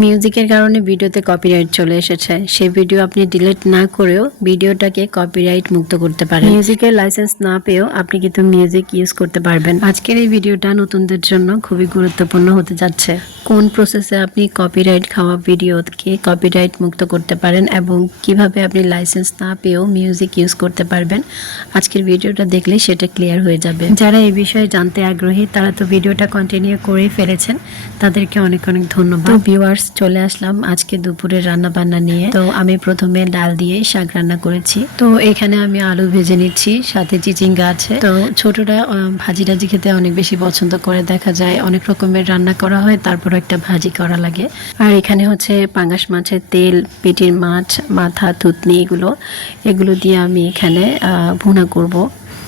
মিউজিকের কারণে ভিডিওতে কপিরাইট চলে এসেছে। সেই ভিডিও আপনি ডিলিট না করেও ভিডিওটাকে কপিরাইট মুক্ত করতে পারেন। মিউজিকের লাইসেন্স না পেয়েও আপনি কিন্তু মিউজিক ইউজ করতে পারবেন। আজকের এই ভিডিওটা নতুনদের জন্য খুবই গুরুত্বপূর্ণ হতে যাচ্ছে। কোন প্রসেসে আপনি কপিরাইট খাওয়া ভিডিওকে কপিরাইট মুক্ত করতে পারেন এবং কীভাবে আপনি লাইসেন্স না পেয়েও মিউজিক ইউজ করতে পারবেন আজকের ভিডিওটা দেখলে সেটা ক্লিয়ার হয়ে যাবে। যারা এই বিষয়ে জানতে আগ্রহী তারা তো ভিডিওটা কন্টিনিউ করেই ফেলেছেন তাদেরকে অনেক অনেক ধন্যবাদ। ভিউয়ার্স চলে আসলাম আজকে দুপুরে রান্না বান্না নিয়ে। তো আমি প্রথমে ডাল দিয়ে শাক রান্না করেছি। তো এখানে আমি আলু ভেজে নিচ্ছি, সাথে চিচিঙ্গা আছে। তো ছোটরা ভাজি টাজি খেতে অনেক বেশি পছন্দ করে, দেখা যায় অনেক রকমের রান্না করা হয় তারপর একটা ভাজি করা লাগে। আর এখানে হচ্ছে পাঙ্গাস মাছের তেল, পেটির মাছ, মাথা, থুতনি এগুলো। এগুলো দিয়ে আমি এখানে ভুনা করব।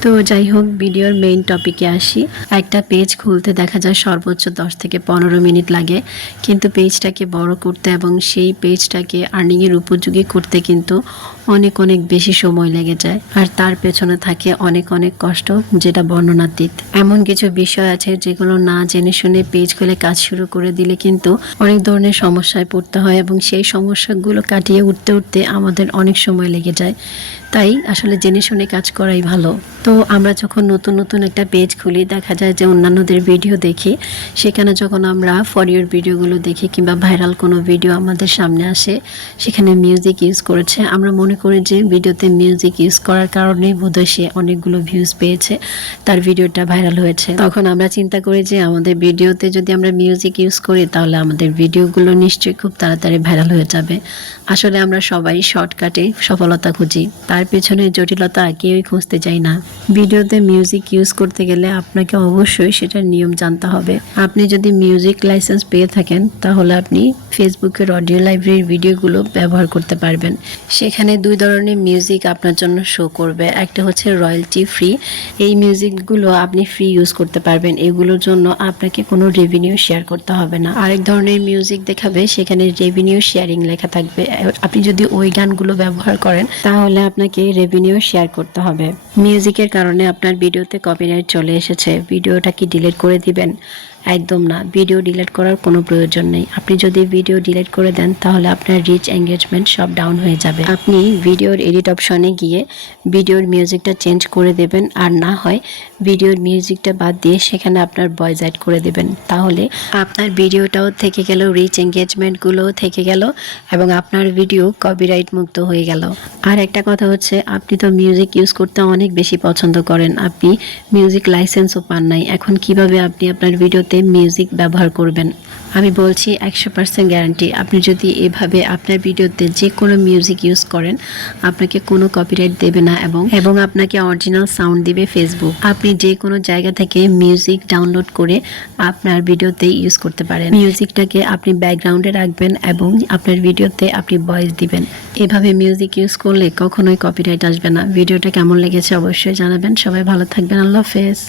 তো যাই হোক, ভিডিওর মেইন টপিকে আসি। একটা পেজ খুলতে দেখা যায় সর্বোচ্চ দশ থেকে পনেরো মিনিট লাগে। কিন্তু পেজটাকে বড় করতে এবং সেই পেজটাকে আর্নিংয়ের উপযোগী করতে কিন্তু অনেক অনেক বেশি সময় লেগে যায়। আর তার পেছনে থাকে অনেক অনেক কষ্ট, যেটা বর্ণনাতীত। এমন কিছু বিষয় আছে যেগুলো না জেনে শুনে পেজ খুলে কাজ শুরু করে দিলে কিন্তু অনেক ধরনের সমস্যায় পড়তে হয় এবং সেই সমস্যাগুলো কাটিয়ে উঠতে উঠতে আমাদের অনেক সময় লেগে যায়। তাই আসলে জেনে শুনে কাজ করাই ভালো। তো আমরা যখন নতুন নতুন একটা পেজ খুলি, দেখা যায় যে অন্যান্যদের ভিডিও দেখি, সেখানে যখন আমরা ফর ইউর ভিডিওগুলো দেখি কিংবা ভাইরাল কোনো ভিডিও আমাদের সামনে আসে, সেখানে মিউজিক ইউজ করেছে, আমরা মনে করি যে ভিডিওতে মিউজিক ইউজ করার কারণে বোধহয় সে অনেকগুলো ভিউজ পেয়েছে, তার ভিডিওটা ভাইরাল হয়েছে। তখন আমরা চিন্তা করি যে আমাদের ভিডিওতে যদি আমরা মিউজিক ইউজ করি, তাহলে আমাদের ভিডিওগুলো নিশ্চয়ই খুব তাড়াতাড়ি ভাইরাল হয়ে যাবে। আসলে আমরা সবাই শর্টকাটে সফলতা খুঁজি, তার পেছনে জটিলতা কেউই খুঁজতে চাই না। ভিডিওতে মিউজিক ইউজ করতে গেলে আপনাকে অবশ্যই সেটার নিয়ম জানতে হবে। আপনি যদি মিউজিক লাইসেন্স পেয়ে থাকেন, তাহলে আপনি ফেসবুকের অডিও লাইব্রেরির ভিডিওগুলো ব্যবহার করতে পারবেন। সেখানে দুই ধরনের মিউজিক আপনার জন্য শো করবে। একটা হচ্ছে রয়্যালটি ফ্রি এই মিউজিকগুলো আপনি ফ্রি ইউজ করতে পারবেন। এগুলোর জন্য আপনাকে কোনো রেভিনিউ শেয়ার করতে হবে না। আরেক ধরনের মিউজিক দেখাবে, সেখানে রেভিনিউ শেয়ারিং লেখা থাকবে। আপনি যদি ওই গানগুলো ব্যবহার করেন, তাহলে আপনাকে রেভিনিউ শেয়ার করতে হবে। মিউজিকের কারণে আপনার ভিডিওতে কপিরাইট চলে এসেছে। ভিডিওটা কি ডিলিট করে দিবেন? একদম না। ভিডিও ডিলিট করার কোনো প্রয়োজন নেই। আপনি যদি ভিডিও ডিলিট করে দেন, তাহলে আপনার রিচ এঙ্গেজমেন্ট সব ডাউন হয়ে যাবে। আপনি ভিডিওর এডিট অপশনে গিয়ে ভিডিওর মিউজিকটা চেঞ্জ করে দেবেন। আর না হয় ভিডিওর মিউজিকটা বাদ দিয়ে সেখানে আপনার ভয়েস অ্যাড করে দেবেন। তাহলে আপনার ভিডিওটাও থেকে গেল রিচ এঙ্গেজমেন্টগুলোও থেকে গেল এবং আপনার ভিডিও কপিরাইট মুক্ত হয়ে গেল। আর একটা কথা হচ্ছে, আপনি তো মিউজিক ইউজ করতে অনেক বেশি পছন্দ করেন। আপনি মিউজিক লাইসেন্সও পান নাই। এখন কীভাবে আপনি আপনার ভিডিওতে মিউজিক ব্যবহার করবেন। আমি বলছি একশো পার্সেন্ট গ্যারান্টি আপনি যদি এভাবে আপনার ভিডিওতে যে কোনো মিউজিক ইউজ করেন, আপনাকে কোনো কপিরাইট দেবে না এবং এবং আপনাকে অরিজিনাল সাউন্ড দিবে ফেসবুক আপনি যে কোনো জায়গা থেকে মিউজিক ডাউনলোড করে আপনার ভিডিওতে ইউজ করতে পারেন। মিউজিকটাকে আপনি ব্যাকগ্রাউন্ডে রাখবেন এবং আপনার ভিডিওতে আপনি ভয়েস দিবেন। এভাবে মিউজিক ইউজ করলে কখনোই কপিরাইট আসবে না। ভিডিওটা কেমন লেগেছে অবশ্যই জানাবেন। সবাই ভালো থাকবেন। আল্লাহ হাফেজ।